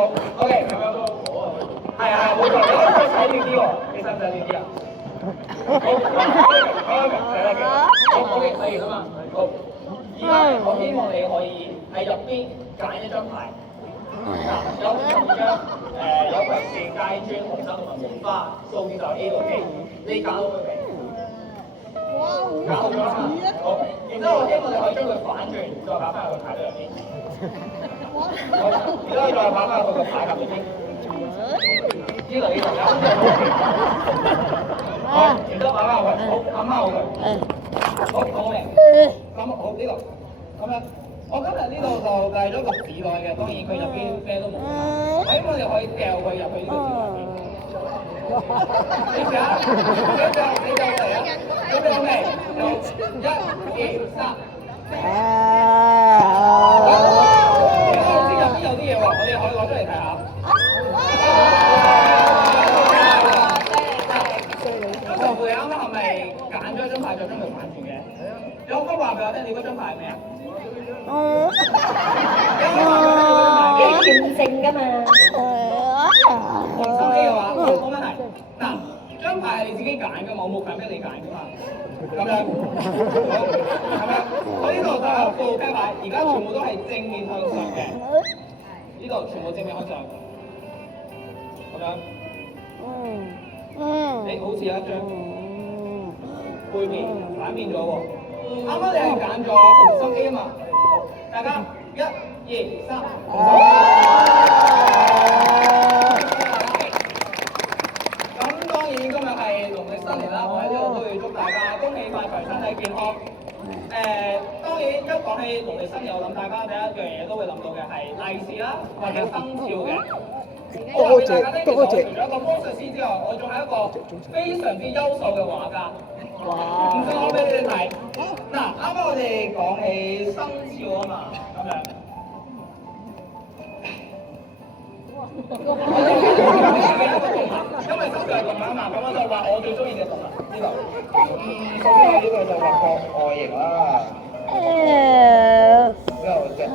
好，OK，咁樣。係啊，冇錯，你可以再使亂啲喎，你使唔使亂啲啊？好，嚟啦，好，OK，例如啊嘛，好。而家我希望你可以喺入邊揀一張牌。嗱，有五張，有強線、街磚、紅心同埋梅花，數字就 A 到 K，你揀好佢未？揀好咗啦嘛。好，然之後我希望你可以將佢反轉，再擺翻入個牌度入邊。好，而家再擺翻入個牌入邊。呢度有。好，然之後擺翻入去，好，冚翻好佢。好，講明。咁好呢度，咁樣。我今日呢度就帶咗個紙袋嘅，當然佢入邊咩都冇。我希望你可以掉佢入去呢個紙袋邊。你試下，你就嚟啊！準備好未？1、2、3。好似入邊有啲嘢喎，我哋可以攞出嚟睇下。咁就會啱啱係咪揀咗一張牌再將佢反轉嘅？你可唔可以話俾我聽你嗰張牌係咩啊？幾驗證㗎嘛？紅心 A 嘅話，冇問題。嗱，張牌係你自己揀㗎嘛，我冇強迫你揀㗎嘛。咁樣，好，咁樣，我呢度就有副啤牌，而家全部都係正面向上嘅。呢度全部正面向上。咁樣。你好似有一張背面反面咗喎。啱啱你係揀咗紅心 A 啊嘛。大家1、2、3，咁當然今日係農曆新年啦，我喺呢度都要祝大家恭喜發財、身體健康。當然一講起農曆新年，我諗大家第一樣嘢都會諗到嘅係利是啦，或者生肖嘅。我話俾大家聽，其實我除咗一個魔術師之外，我仲係一個非常之優秀嘅畫家。唔信我俾你哋睇。嗱，啱啱我哋講起生肖啊嘛，咁樣。因為生肖係動物啊嘛，咁我就畫我最中意嘅動物呢度。首先我呢個就畫個外形啦。之後隻眼、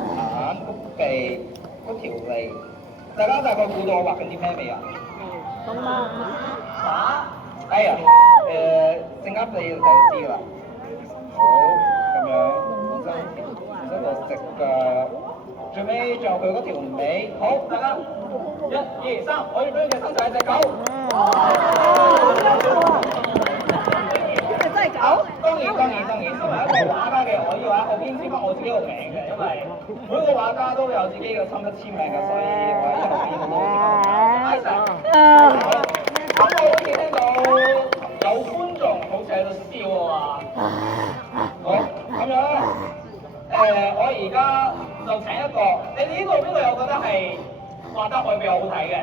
鼻、嗰條脷，大家大概估到我畫緊啲咩未啊？哎呀，陣間你就知啦。好，咁樣，然之後隻腳，最尾仲有佢嗰條尾。好，大家1、2、3，我要俾你哋生就係隻狗。真係狗？當然，身為一個畫家嘅我，要喺後邊簽翻我自己個名嘅，因為每個畫家都有自己嘅親筆簽名嘅，所以我喺後邊都冇簽名。咁我好似聽到有觀眾好似喺度笑喎。好，咁樣我而家就請一個，你哋呢度邊個有覺得係畫得會比較好睇嘅？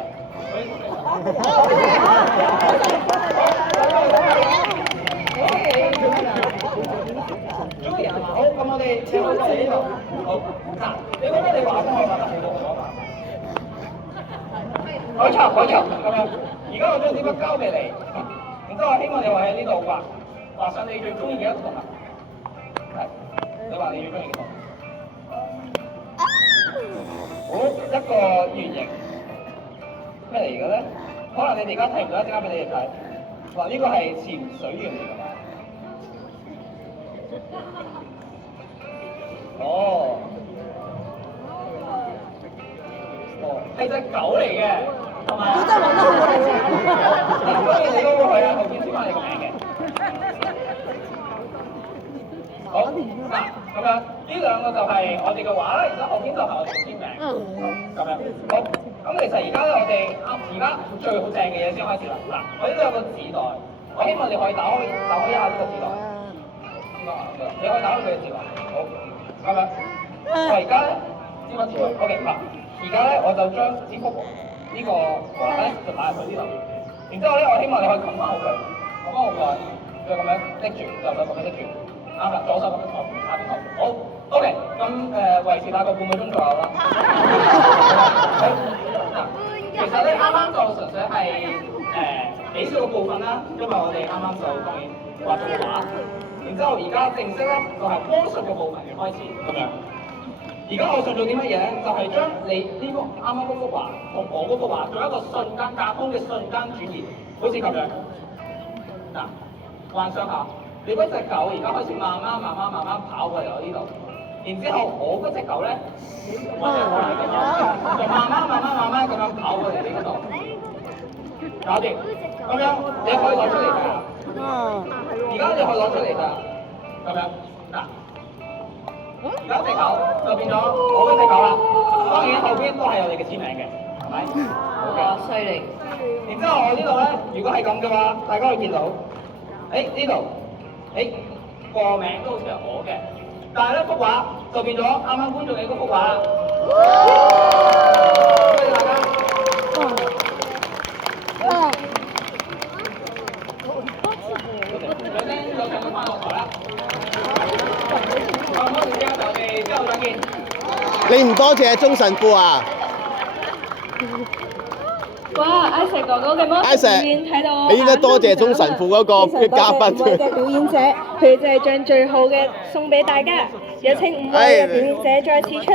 好，咁我哋請我過嚟呢度。好，嗱，你覺得你畫得可以畫得好多好嘛？改錯咁樣。而家我將支筆交俾你，然之後我希望你話喺呢度畫上你最中意嘅一個動物。係，你話你最中意嘅動物。好，一個圓形，咩嚟嘅咧？可能你哋而家睇唔到，一陣間俾你哋睇。嗱，呢個係潛水員嚟㗎嘛？哦，係隻狗嚟嘅。佢真係揾得好靚仔。當然你都會去啊，後邊簽翻你個名嘅。好，嗱咁樣，呢兩個就係我哋嘅畫啦，然之後後邊就係我哋嘅簽名。咁樣，好。咁其實而家咧，我哋而家最好正嘅嘢先開始啦。嗱，我呢度有個紙袋，我希望你可以打開一下呢個紙袋。你可以打開佢嘅紙袋。好，咁樣。我而家咧，支筆紙袋 ，OK 嗱。而家咧，我就將支筆呢個畫咧就擺入去呢度，然之後咧我希望你可以冚翻好佢，再咁樣拎住，右手咁樣拎住，啱啦，左手咁樣托，下邊托，好 ，OK， 咁維持大概半個鐘左右啦。嗱，其實咧啱啱就純粹係幾少個部分啦，因為我哋啱啱就當然畫咗個畫，然之後而家正式咧就係魔術嘅部分嘅開始咁樣。而而家我想做啲乜嘢咧？就係將你呢幅啱啱嗰幅畫同我嗰幅畫做一個瞬間隔空嘅瞬間轉移，好似咁樣。嗱，幻想下，你嗰隻狗而家開始慢慢跑過嚟我呢度，然之後我嗰隻狗咧，我隻過嚟咁樣，就慢慢咁樣跑過嚟你嗰度，搞掂。咁樣你可以攞出嚟㗎。而家你可以攞出嚟㗎，咁樣嗱。而家隻狗就變咗我嗰隻狗啦，當然後邊都係有你嘅簽名嘅，係咪？哇，犀利！然之後我呢度咧，如果係咁嘅話，大家會見到，呢度，個名都好似係我嘅，但係咧幅畫就變咗啱啱觀眾嘅嗰幅畫啦。多謝大家。有請佢翻落台啦。好，多謝之後我哋之後再見。你唔多謝鐘神父啊？哇！Isaac 哥哥嘅魔術表演睇到，你應該多謝鐘神父嗰個嘉賓。5位嘅表演者，佢哋就係將最好嘅送俾大家。有請5位嘅表演者再次出。